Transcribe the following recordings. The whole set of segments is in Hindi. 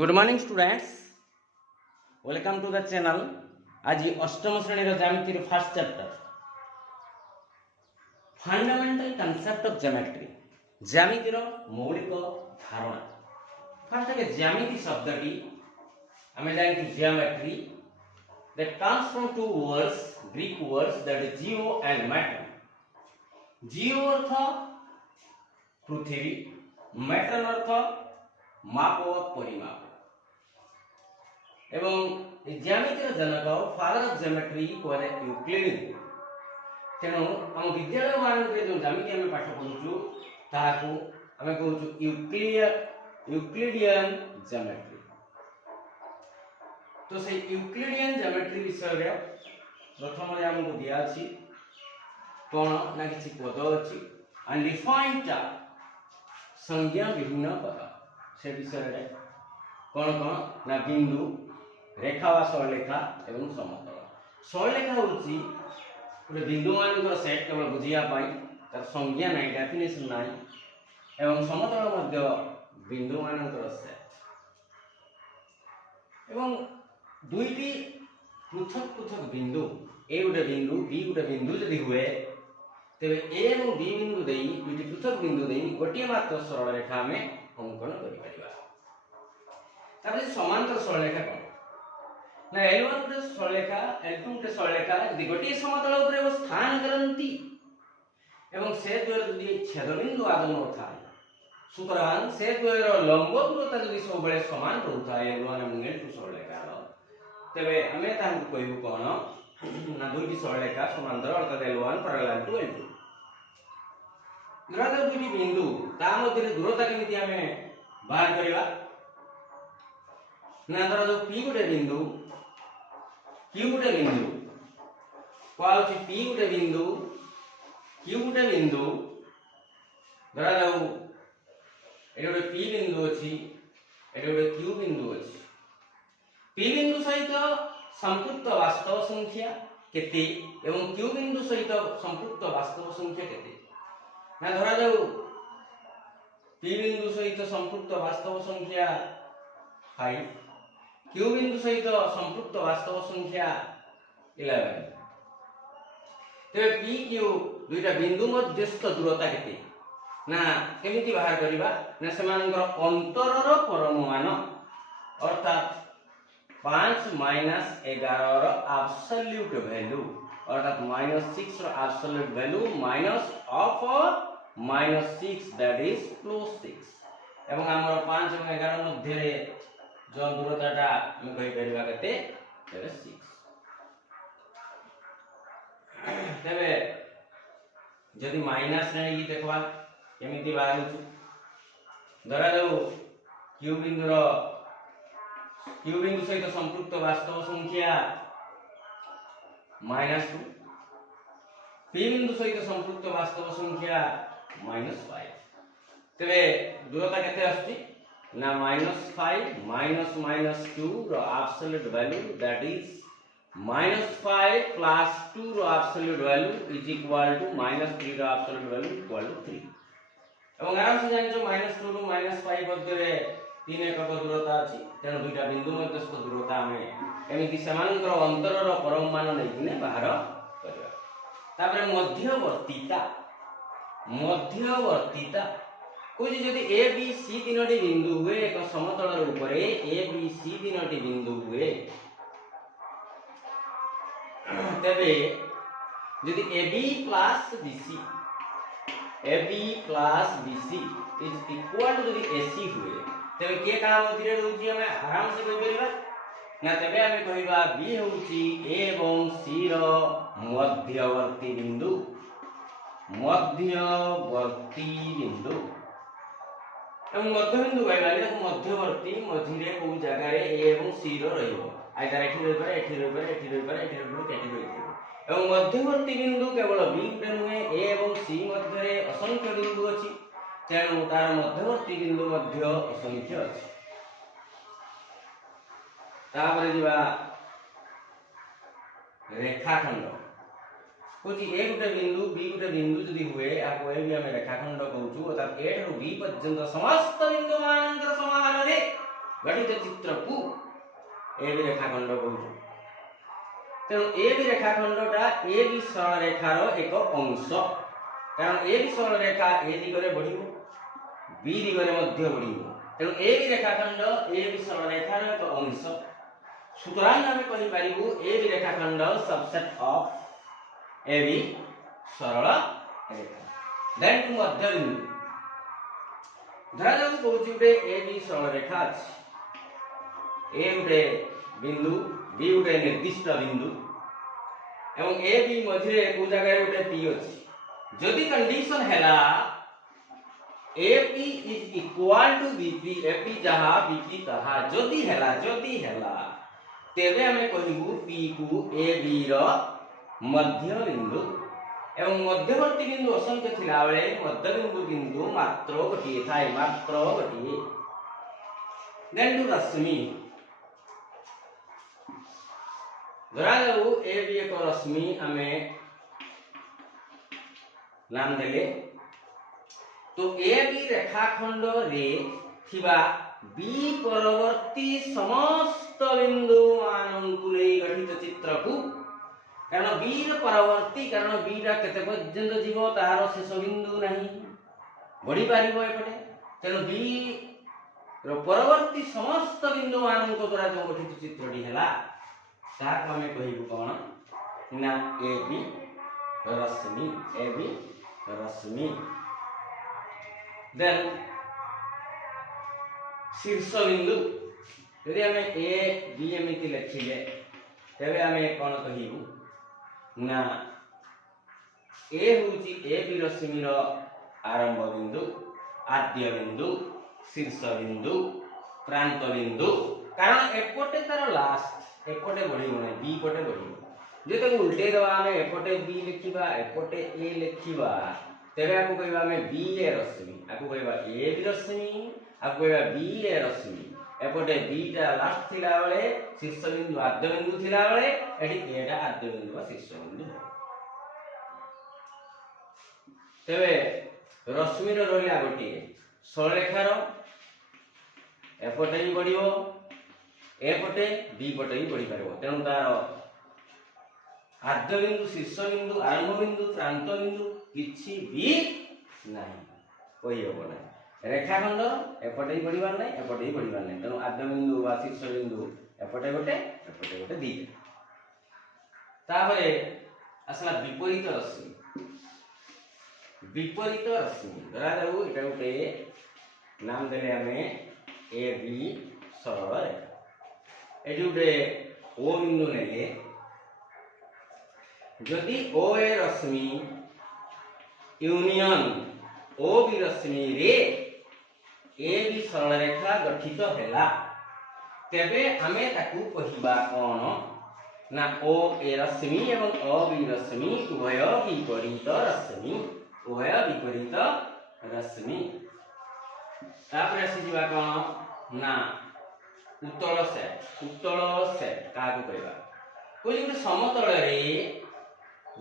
Good morning students, welcome to the channel. आज अष्टम श्रेणी ज्यामिति first chapter fundamental concept of geometry, ज्यामितिर मौलिक धारणा। फर्स्ट के ज्यामिति शब्दटी आम जानी geometry that comes from two words, Greek words that is geo and metron. Geo अर्थ पृथ्वी, मैट्रन अर्थ माप व परिमाप। एवं ज्यामितिर जनक फादर ऑफ ज्योमेट्री कहले यूक्लिड। तेणु आम विद्यालय मान जो ज्यामिति आम पाठ पढ़ुचु ताहाकू आम कहूँ यूक्लिडियन ज्योमेट्री। तो से यूक्लिडियन ज्योमेट्री विषय रे प्रथम आमको दिया अछि कोन ना किछि पद अछि अनडिफाइंड संज्ञा विभिन्न पद से विषय रे कौन कौन ना बिंदु, रेखा वा सरलेखा एवं समतल। सरलेखा होउची गोटे बिंदु मानकर सेट केवल बुझिया पाई, तार संज्ञा नहीं, डेफिनेशन नहीं। एवं समतल मध्य बिंदु मानकर सेट एवं दुईटी पृथक पृथक बिंदु, ए गोटे बिंदु बी गोटे बिंदु यदि हुए तेबे ए एवं बी बिंदु देई दुईटी पृथक बिंदु देई गोटे मात्र सरल रेखा में अंकन करि परिबा। तापर समांतर सरलरेखा कौन ना L1 गोटे सरलरेखा, L2 गोटे सरलरेखा यदि गोटे समतल उपरे वो स्थान करंती एवं से द्वयर यदि छेदबिंदु आदि नथाय, सुतरां से द्वयर लंब दूरता यदि सब बेले समान रहउथाय L1 एवं L2 सरलरेखा तेबे हमें तांको कहबो कोन ना दुईटी सरलरेखा समांतर अर्थात L1 पैरेलल टू L2। धरा दुईटी बिंदु ता मध्य दूरता केमिति हमें बाहर करिवा ना धरा जो P गोटे बिंदु Q गोटे बिंदु कोआ अछि P गोटे बिंदु Q गोटे बिंदु धरा जाऊ एटा गोटे P बिंदु अछि, एटा गोटे Q बिंदु अछि। P बिंदु सहित संपृक्त वास्तव संख्या केते एवं Q बिंदु सहित संपृक्त वास्तव संख्या केते ना धरा जाऊ P बिंदु सहित संपृक्त वास्तव संख्या 5, Q बिंदु सहित संपृक्त वास्तव संख्या 11। तेबे P Q दुईटा बिंदु मध्यस्थ दूरता केते ना केमिति बाहर करिबा ना सेमानकर अंतरर परमान अर्थात 5 माइनस 11 रो एब्सोल्यूट वैल्यू अर्थात -6 रो absolute value minus of -6 that is +6 एवं हमर 5 और 11 मध्य रे जो दूरताटा हम कहि परिबा केते तेबे 6। तेबे जदि माइनस श्रेणी की देखबा केमिति बाहरुछु धरा जाऊ Q बिंदु सहित संपृक्त वास्तव संख्या -2, P बिंदु सहित संपृक्त वास्तव संख्या -5। तेबे दूरता केते आछि ना -5 माइनस 2 रो absolute value that is -5 plus 2 रो absolute value is equal to -3 रो एब्सोल्यूट वैल्यू इक्वल टू 3। एवं आराम से जानि जो -2 रो -5 मध्य रे 3 एकक दूरता अछि, तेणु दुईटा बिंदु मध्यस्थ दूरता हमें एमिति समानकर अंतरर परमान नै किने बाहर करबा। तापर मध्यवर्तीता कोइ जदि ए बी सी तीनोटी बिंदु हुए एक समतल ऊपरे ए बी सी तीनोटी बिंदु हुए तबे यदि A B plus BC is equal to यदि एसी हुए तबे के का मध्य रहउची हमें आराम से कहि परिबा ना तबे हमें कहिबा बी होउची ए एवं सी रो मध्यवर्ती बिंदु एवं मध्य बिंदु कहला मध्यवर्ती मझिरे को जगह रे ए एवं सी रो रहइबो आइदर एठी रहि पारे एठी रहि पारे एठी रहि पारे एठी रहि पारे एठी रहि पारे एवं मध्यवर्ती बिंदु केवल बी गुटे नुहे ए एवं सी मध्य रे असंख्य बिंदु अछि, तेणु तार मध्यवर्ती बिंदु मध्य असंख्य अछि। तापर जिबा रेखाखंड कोची ए गुटे बिंदु बी गुटे बिंदु यदि हुए आको ए भी हम रेखाखंड कहउछु अर्थात ए ठारू बी पर्यंत समस्त बिंदु मानकर समाहार रे गठित चित्र को ए बी रेखाखंड कहू। तेणु ए बी रेखाखंडटा ए बी सरल रेखार एक अंश, कारण ए बी सरल रेखा ए दिगरे बढ़िबो, बी दिगरे मध्य बढ़िबो। तेणु ए बी रेखाखंड ए बी सरल रेखार एक अंश। सुतरां आमे कहि पारिबु ए बी रेखाखंड सबसेट ऑफ ए बी सरल रेखा। देन टू मध्य बिंदु धरा जाऊ कहूची गोटे ए बी सरल रेखा अछि। ए गोटे बिंदु, बी गोटे निर्दिष्ट बिंदु एवं ए बी मझे को जगह गोटे पी अछि। जदि कंडीशन हैला AP is equal to BP, AP जहा BP तहा जदि हैला तेबे हमें कहिबु P को AB रो मध्य बिंदु एवं मध्यवर्ती बिंदु असंख्य थिला बेले मध्य बिंदु मात्र गोटिए थाए, मात्र गोटिए। देन टू रश्मि धरा जाऊ AB एक रश्मि हमें नाम देले। तो ए बी रेखाखंड रे थिबा बी परवर्ती समस्त बिंदु मानंकु नै गठित चित्र को, कारण बी रे परवर्ती, कारण बी रा केते पर्यंत जीव तार शेष बिंदु नाही बढ़ी पारिबो एपटे। तेणु बी रो परवर्ती समस्त बिंदु मानंक द्वारा जो गठित चित्रटी हैला ताक हमें कहिबु कोन ना ए बी रश्मि, ए बी रश्मि। देन शीर्ष बिंदु यदि हमें ए बी एमिति लिखिले तेबे हमें कोन कहिबु ना ए होची ए बी रश्मि रो आरंभ बिंदु, आद्य बिंदु, शीर्ष बिंदु, प्रांत बिंदु। कारण एपटे तार लास्ट एपटे बढ़िबो नै, बी पटे बढ़िबो। जे ताको उल्टे दवा हमें एपटे बी लिखिबा एपटे ए लिखिबा तेबे आको कहबा हमें बी ए रश्मि, आको कहबा ए बी रश्मि, आको कहबा बी ए रश्मि। एपटे बी टा लास्ट थिला बेले शीर्ष बिंदु आद्य बिंदु थिला बेले एठी ए टा आद्य बिंदु बा शीर्ष बिंदु। तेबे रश्मि रो रहिला गोटिए सरल रेखार एपटे ही बढ़िबो, एपटे बी पटे ही बढ़ी पारिबो। तेणु तार आद्य बिंदु, शीर्ष बिंदु, आरंभ बिंदु, प्रांत बिंदु किछि भी नाही, कोई होबो नाही। रेखाखंड एपटे ही बढ़िबार नाही, एपटे ही बढ़िबार नाही। तेणु आद्य बिंदु बा शीर्ष बिंदु एपटे गोटे दीटा। तापरे असला विपरीत रश्मि, विपरीत रश्मि धरा जाऊ एटा गोटे नाम देले हमें ए बी सरल रेखा। एटी गोटे ओ बिंदु नेले जदि ओ ए रश्मि यूनियन ओ बी रश्मि रे ए बी सरल रेखा गठित हैला तेबे हमें ताकू कहिबा कोन ना ओ ए रश्मि एवं ओ बी रश्मि उभय विपरीत रश्मि, उभय विपरीत रश्मि। तापर आसी जिबा कोन ना उत्तल सेट काको कहबा कोइ गुटे समतल रे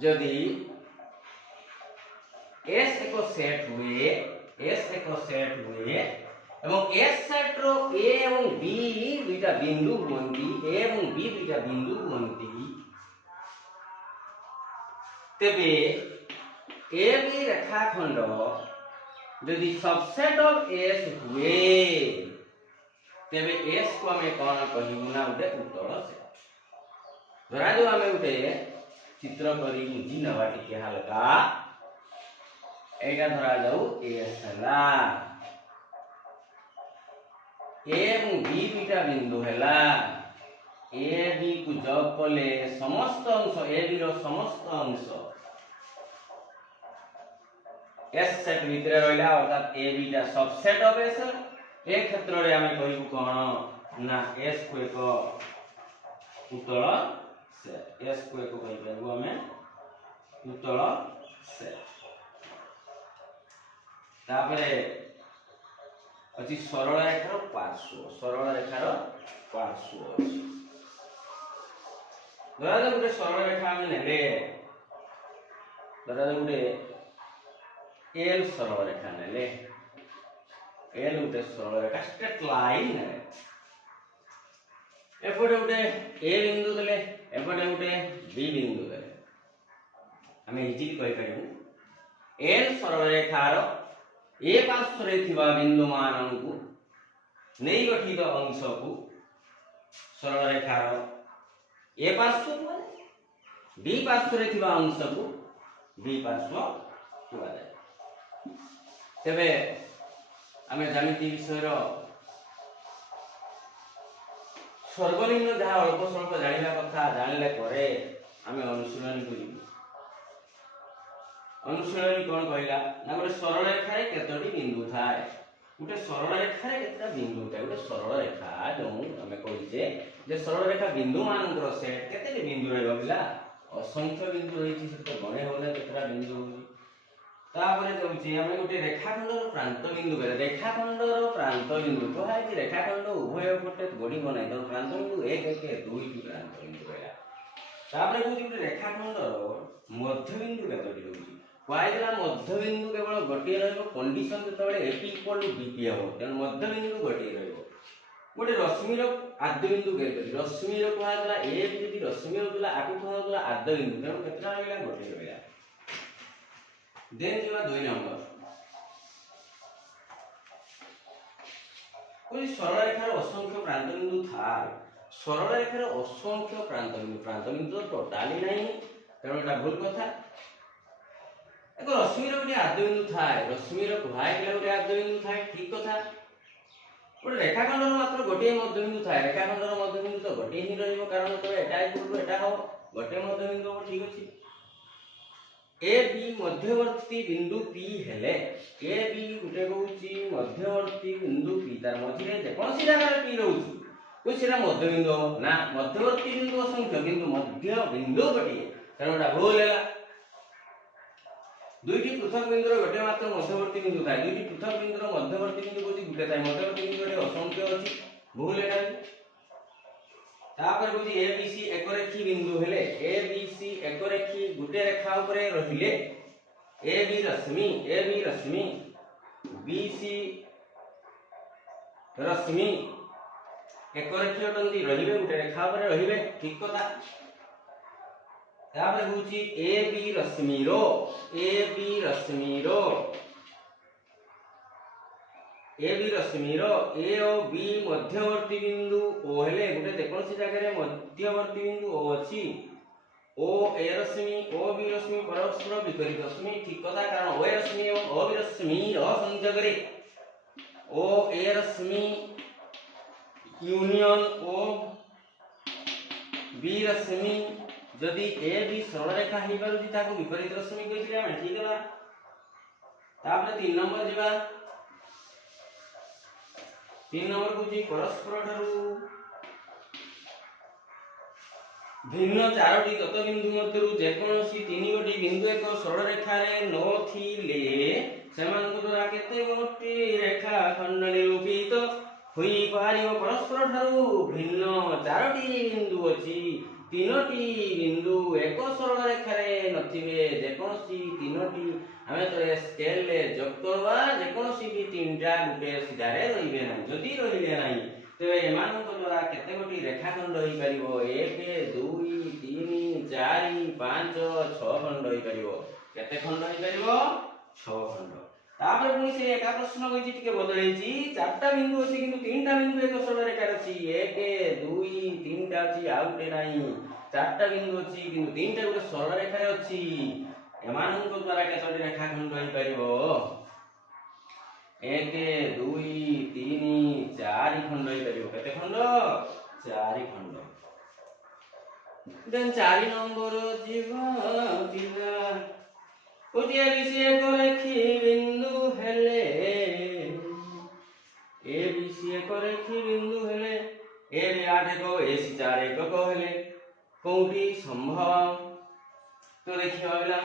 जदि एस एक सेट हुए, एस एक सेट हुए एवं एस सेट रो ए एवं बी दुईटा बिंदु हुंती, ए एवं बी दुईटा बिंदु हुंती तेबे ए बी रेखाखंड यदि सबसेट ऑफ एस हुए तेबे एस को हमें कोन कहिबु ना उते उत्तल सेट। धरा जो हमें उते चित्र करी बुझी नवा टिके हल्का एटा धरा जाऊ एस हला, ए एवं बी दुईटा बिंदु हैला, ए बी को जब कले समस्त अंश ए बी रो समस्त अंश एस सेट भितरे रहला अर्थात ए बी टा सबसेट ऑफ एस। ए क्षेत्र रे हमें कहिबु कोन ना एस को एक उत्तल सेट, एस को एक कहि परबो हमें उत्तल सेट। तापरे अछि सरल रेखार पार्श्व, सरल रेखार पार्श्व अछि। धरा जा गुटे सरल रेखा हम नेले, धरा जा गुटे एल सरल रेखा नेले, एल गुटे सरल रेखा स्ट्रेट लाइन नेले एपटे गोटे ए बिंदु देले एपटे गोटे बी बिंदु देले आमे इजिली कहि परिबु एन सरल रेखार ए पार्श्वरे थिबा बिंदु माननकु नेई गठित अंश को सरल रेखार ए पार्श्व माने बी पार्श्वरे थिबा अंश को बी पार्श्व कुआ जाय तेबे आमे जानिति विषयर सर्वनिम्न जहाँ अल्प स्वल्प जाना कथा जानले परे आमे अनुशीलन करी अनुशीलन कौन कहला ना गोटे सरल रेखार केतोटी बिंदु थाए गोटे सरल रेखार केतटा बिंदु थाए गोटे सरल रेखा जो आमे कहिजे जे सरल रेखा बिंदु मानकर सेट केतेटी बिंदु रहबो बिला असंख्य बिंदु रहिछि सेते गणे होले केतटा बिंदु होछि तापरे जोछि आमे गोटे रेखाखंडर प्रांत बिंदु करे रेखाखंडर प्रांत बिंदु तो है कि रेखाखंड उभय पटे गडी बनाय तो प्रांत बिंदु 1 1 2 टी प्रांत बिंदु कहला तापरे जोछि गोटे रेखाखंडर मध्य बिंदु केतोटी होछि पाइला मध्य बिंदु केवल गोटे रहबो कंडीशन जतबेले एपी इक्वल टू बीपी हो तेन मध्य बिंदु गोटे रहबो गोटे रश्मिर आद्य बिंदु केतोटी रश्मिर कहला ए बी रश्मिर कहला आकु कहला आद्य बिंदु तेन केतटा रहला गोटे रहला देन जीवा 2 नंबर कोई सरल रेखार असंख्य प्रांत बिंदु था सरल रेखार असंख्य प्रांत बिंदु तो टोटाली नहीं कारण एटा भूल कथा एको रश्मिर गोटे आद्य बिंदु थाए रश्मिर कुहाय केला गोटे आद्य बिंदु थाए ठीक कथा गोटे रेखाखंडर मात्र गोटे मध्य बिंदु थाए रेखाखंडर मध्य बिंदु तो गोटे ही रहइबो कारण तो एटा इक्वल एटा हो गोटे मध्य बिंदु हो ठीक अछि ए बी मध्यवर्ती बिंदु पी हेले ए बी गुटे कहूची मध्यवर्ती बिंदु पी तार मझिरे जे कोनसी जगह पी रहउची कोइ सेरा मध्य बिंदु ना मध्यवर्ती बिंदु असंख्य बिंदु मध्य बिंदु गोटे कारण एटा भूल हैला दुईटी पृथक बिंदुर गोटे मात्र मध्यवर्ती बिंदु थाय दुईटी पृथक बिंदुर मध्यवर्ती बिंदु कोची गुटे थाय मध्यवर्ती बिंदु गोटे असंख्य अछि भूल हैला तापर कोची ए बी सी एकरेखी बिंदु हेले ए बी सी एकरेखी गुटे रेखा ऊपर रहिले ए बी रश्मि बी सी रश्मि एकरेखी अटंती रहिबे गुटे रेखा ऊपर रहिबे ठीक कथा तापर होची ए बी रश्मिरो ए और बी मध्यवर्ती बिंदु ओ हेले गुटे जेकोनसी जगह रे मध्यवर्ती बिंदु ओ अछि ओ ए रश्मि ओ बी रश्मि परस्पर विपरीत रश्मि ठीक कथा कारण ओ ए रश्मि एवं ओ बी रश्मि संयोग रे ओ ए रश्मि यूनियन ओ बी रश्मि जदि ए बी सरल रेखा हि पारुछि ताको विपरीत रश्मि कहिथिले हम ठीक है तापर 3 नंबर जिबा 3 नंबर कुची परस्पर ठारू भिन्न चारोटी तत्व बिंदु मध्यरु जेकोनसी 3 गोटी बिंदु एक सरल रेखा रे नथिले सेमानक द्वारा केते गोटी रेखा खंड निरूपित होई पारियो परस्पर ठारू भिन्न चारोटी बिंदु अछि तीनोटी बिंदु एक सरल रेखा रे नथिबे जेकोनसी तीनोटी हमें तो स्केल ले जोग करवा जेकोनसी भी तीनटा गुटे सीधा रे रहिबे नै जदि रहिले नै तेबे एमानक द्वारा केते गोटी रेखाखंड होई परिबो 1 2 3 4 5 6 खंड होई परिबो केते खंड होई परिबो 6 खंड तापर पुनी से एका प्रश्न होईची टिके बदलैची चारटा बिंदु अछि किंतु तीनटा बिंदु एक सरल रेखा अछि 1 2 3टा अछि आउटे नाही चारटा बिंदु अछि किंतु तीनटा गोटे सरल रेखा रे अछि एमानक द्वारा केतोटी रेखाखंड होई परिबो 1 2 3 4 खंड होई परिबो केते खंड 4 खंड देन 4 नंबर जीवा पिला कोटिया विषय को रेखी बिंदु हेले ए विषय को रेखी बिंदु हेले ए रे 8 को ए सी 4 एक को हेले कोउटी संभव तो देखियो आइला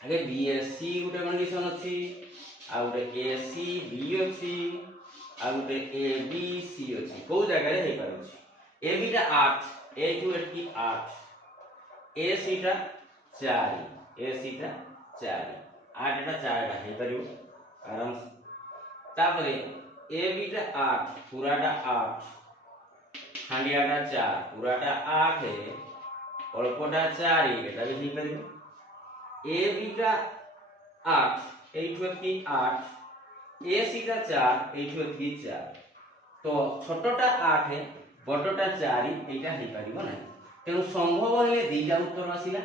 आगे बी एस सी गुटे कंडीशन अछि आ गुटे ए सी बी अछि आ गुटे ए बी सी अछि को जगह रे हे पारुछि ए बी टा 8 ए टू 8 ए सी टा 4 ए सी टा 4 8 टा 4 टा हे परियो आराम से तापरे ए बी टा 8 पूरा टा 8 खांडियाटा 4 पूराटा 8 अल्पटा 4 एटा भी लिख परिबो ए बीटा 8 एठु की 8 ए सीटा 4 एठु की 4 तो छोटटा 8 बडटा 4 एटा ही परिबो ना तेनु संभव हेले दीटा उत्तर आसिला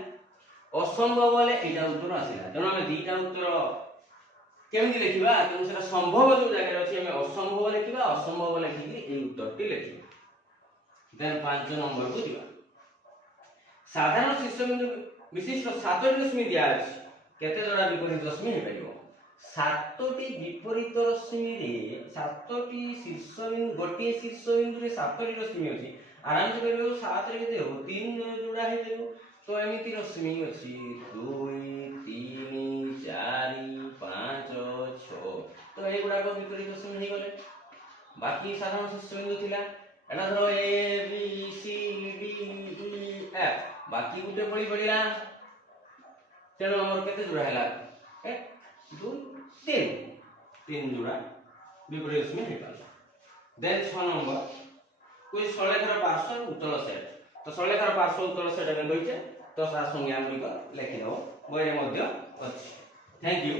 असंभव हेले एटा उत्तर आसिला तेनु हम दीटा उत्तर केमि लिखिबा तेनु सेटा संभव जो जगह अछि हम असंभव लिखिबा असंभव लिखि ए उत्तरटी लिखिबा देन 5 नंबर को दिबा साधारण शीर्षबिंदु विशिष्ट 7 रश्मि दिया अछि केते जडा विपरीत रश्मि हे परिबो 7टी विपरीत रश्मि रे 7टी शीर्षबिंदु गोटे शीर्षबिंदु रे 7टी रश्मि अछि आराम से करियो 7 रे केते हो 3 जोड़ा हे देबो तो एमिति रश्मि अछि 2 3 4 5 6 तो ए गुडा को विपरीत रश्मि हे गले बाकी साधारण शीर्षबिंदु थिला एना धरो A B C D E F बाकी गुटे पड़ी पड़िला तेनो हमर केते जोड़ा हैला 1 2 3 जोड़ा विपरीत रश्मि हे गला देन 6 नंबर कोई सलेखर पार्श्व उत्तल सेट तो सलेखर पार्श्व उत्तल सेट में कहिचे तो सा संज्ञा गुडी को लिखि दो बय रे मध्य अछि थैंक यू।